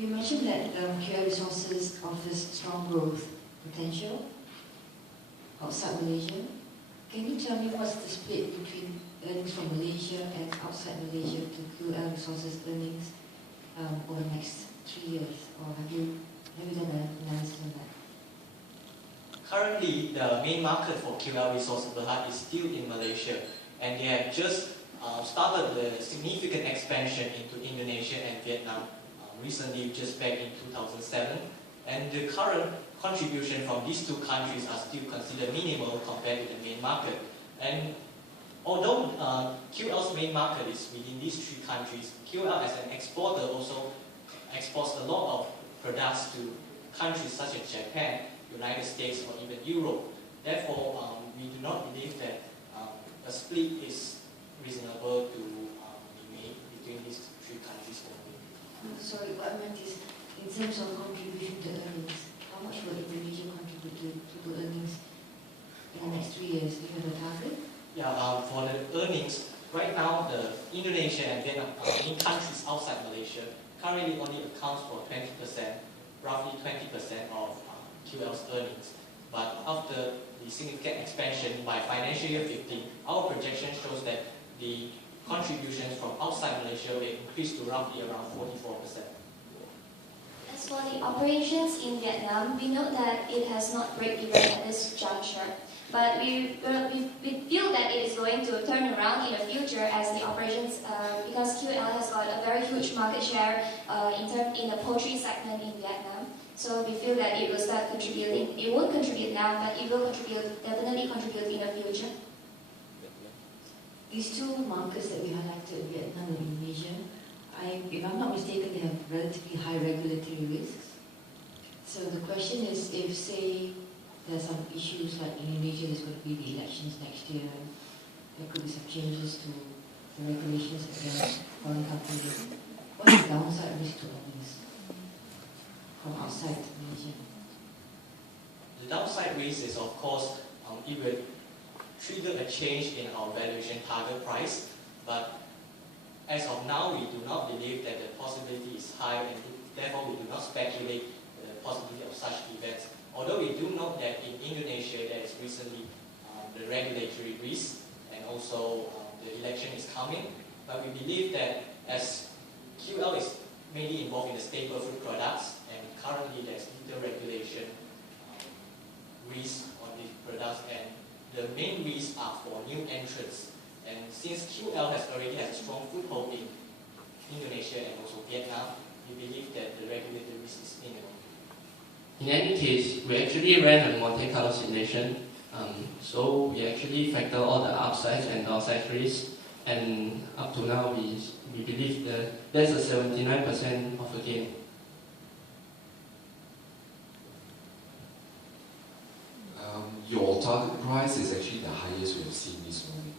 You mentioned that QL Resources offers strong growth potential outside Malaysia. Can you tell me what's the split between earnings from Malaysia and outside Malaysia to QL Resources earnings over the next 3 years? Or have you done an analysis on that? Currently, the main market for QL Resources Berhad is still in Malaysia, and they have just started the significant expansion into Indonesia and Vietnam recently, just back in 2007. And the current contribution from these two countries are still considered minimal compared to the main market. And although QL's main market is within these three countries, QL as an exporter also exports a lot of products to countries such as Japan, United States, or even Europe. Therefore, we do not believe that a split is reasonable to be made between these three countries only. Sorry, what I meant is, in terms of contribution to earnings, how much will Indonesia contribute to earnings in the next 3 years? Do you have a target? Yeah, for the earnings, right now the Indonesia and Vietnam in countries outside Malaysia currently only accounts for 20%, roughly 20% of QL's earnings. But after the significant expansion by financial year 15, our projection shows that the contributions from outside Malaysia will increase to roughly around 44%. As for the operations in Vietnam, we know that it has not break even at this juncture. But we feel that it is going to turn around in the future as the operations, because QL has got a very huge market share in the poultry segment in Vietnam. So we feel that it will start contributing. It won't contribute now, but it will definitely contribute in the future. These two markets that we highlighted, Vietnam and Indonesia, if I'm not mistaken, they have relatively high regulatory risks. So the question is, if say there are some issues like in Indonesia, there's going to be the elections next year, there could be some changes to the regulations against foreign companies. What's the downside risk to all this from outside Malaysia? The downside risk is, of course, it will trigger a change in our valuation target price, but as of now, we do not believe that the possibility is high, and therefore we do not speculate the possibility of such events. Although we do know that in Indonesia there is recently the regulatory risk, and also the election is coming, but we believe that as QL is mainly involved in the staple food products, and currently there's little regulation risk on these products, and the main risks are for new entrants. And since QL already has a strong foothold in Indonesia and also Vietnam, we believe that the regulatory risk is minimal. In any case, we actually ran a Monte Carlo simulation, so we actually factor all the upsides and downsides risks, and up to now we believe that there's a 79% of a gain. Your target price is actually the highest we have seen this morning.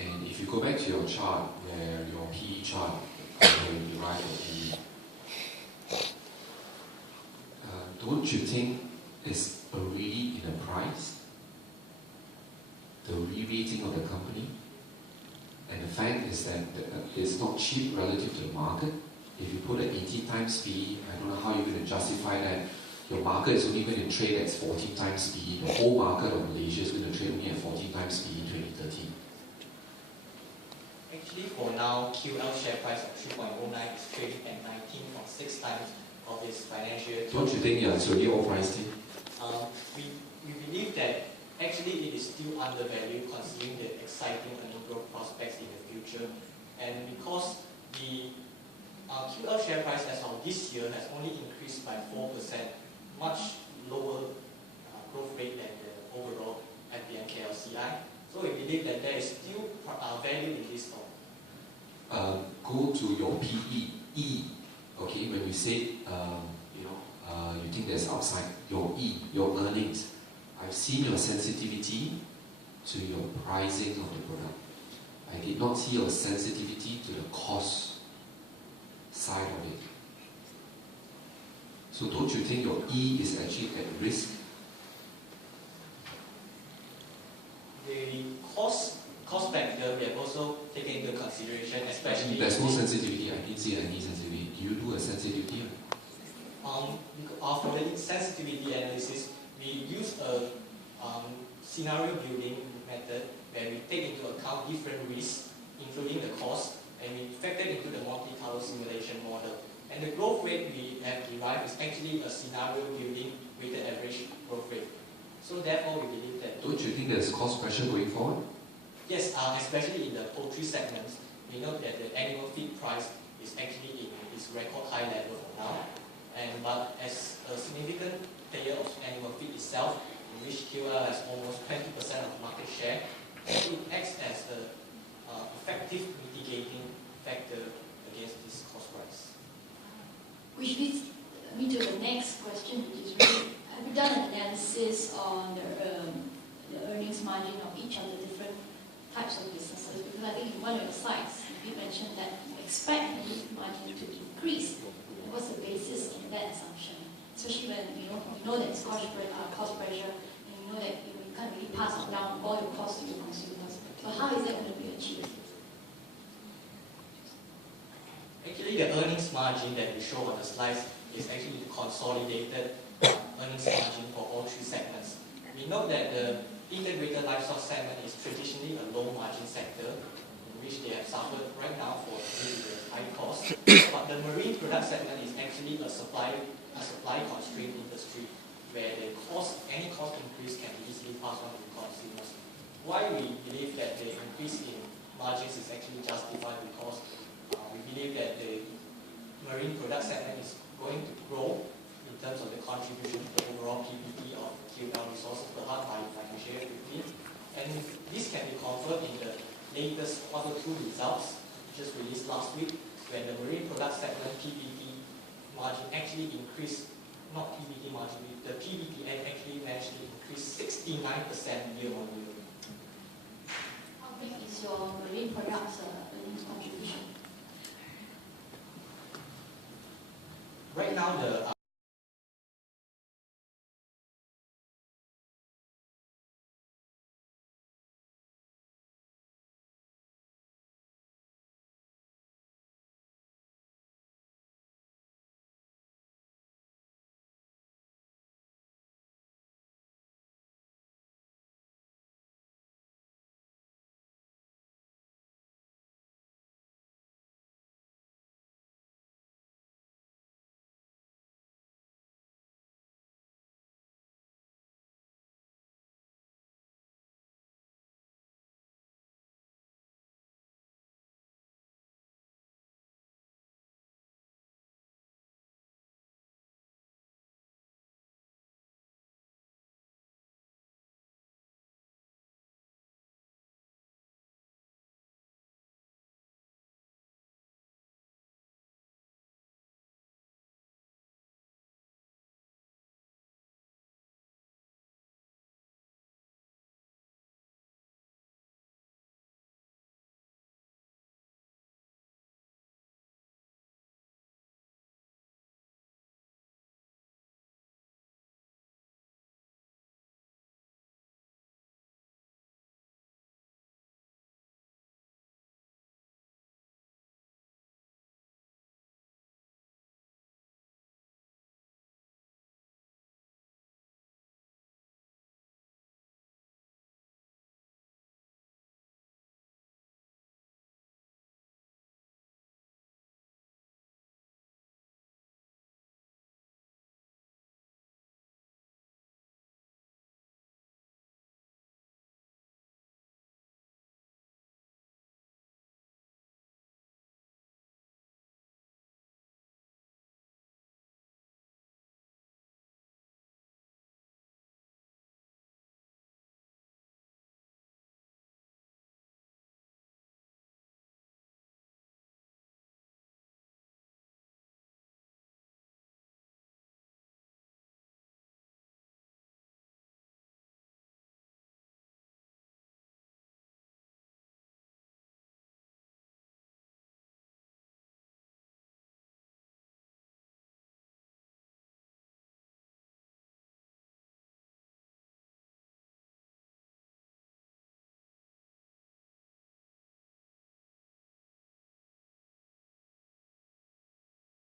And if you go back to your chart, where your PE chart, where you derive your PE, don't you think it's already in a price? The re-rating of the company? And the fact is that it's not cheap relative to the market. If you put an 18 times PE, I don't know how you're going to justify that. Your market is only going to trade at 14 times PE. The whole market of Malaysia is going to trade only at 14 times PE in 2013. Actually, for now, QL share price of 3.09 is trading at 19.6 times of its financial year. Don't you think it's already overpriced? We believe that actually it is still undervalued considering the exciting earning growth prospects in the future. And because the QL share price as of this year has only increased by 4%, much lower growth rate than the overall FBN KLCI. So we believe that there is still value in this stock. Go to your PE, okay, when we say, you think there's upside, your your earnings. I've seen your sensitivity to your pricing of the product. I did not see your sensitivity to the cost side of it. So don't you think your E is actually at risk? The cost factor we have also taken into consideration, especially... There's no sensitivity. I didn't see any sensitivity. you do a sensitivity? For the sensitivity analysis, we use a scenario building method where we take into account different risks, including the cost, and we factor into the Monte Carlo simulation model. And the growth rate we have derived is actually a scenario building weighted average growth rate. So therefore, we believe that... Don't you think there's cost pressure going forward? Yes, especially in the poultry segments, we know that the animal feed price is actually in its record high level for now. But as a significant player of animal feed itself, in which QL has almost 20% of market share, it acts as an effective mitigating factor against this cost rise. Which leads me to the next question, which is really, have you done an analysis on the earnings margin of each of the different types of businesses? Because I think in one of your slides, you mentioned that you expect the margin to increase. And what's the basis in that assumption? Especially when you know that it's cost pressure, and you know that you can't really pass down all your costs to your consumers. So how is that going to be achieved? Actually, the earnings margin that we show on the slides is actually the consolidated earnings margin for all three segments. We know that the integrated livestock segment is traditionally a low margin sector, in which they have suffered right now for due to the high cost. But the marine product segment is actually a supply constrained industry, where any cost increase can be easily passed on to consumers. Why we believe that the increase in margins is actually justified because we believe that the marine product segment is going to grow in terms of the contribution to the overall PBT of QL Resources Berhad by financial year 15. And this can be confirmed in the latest Q2 results, just released last week, when the marine product segment PBT margin actually increased, not PBT margin, the PBT actually managed to increase 69% year-on-year. How big is your marine products earnings contribution? Right now, the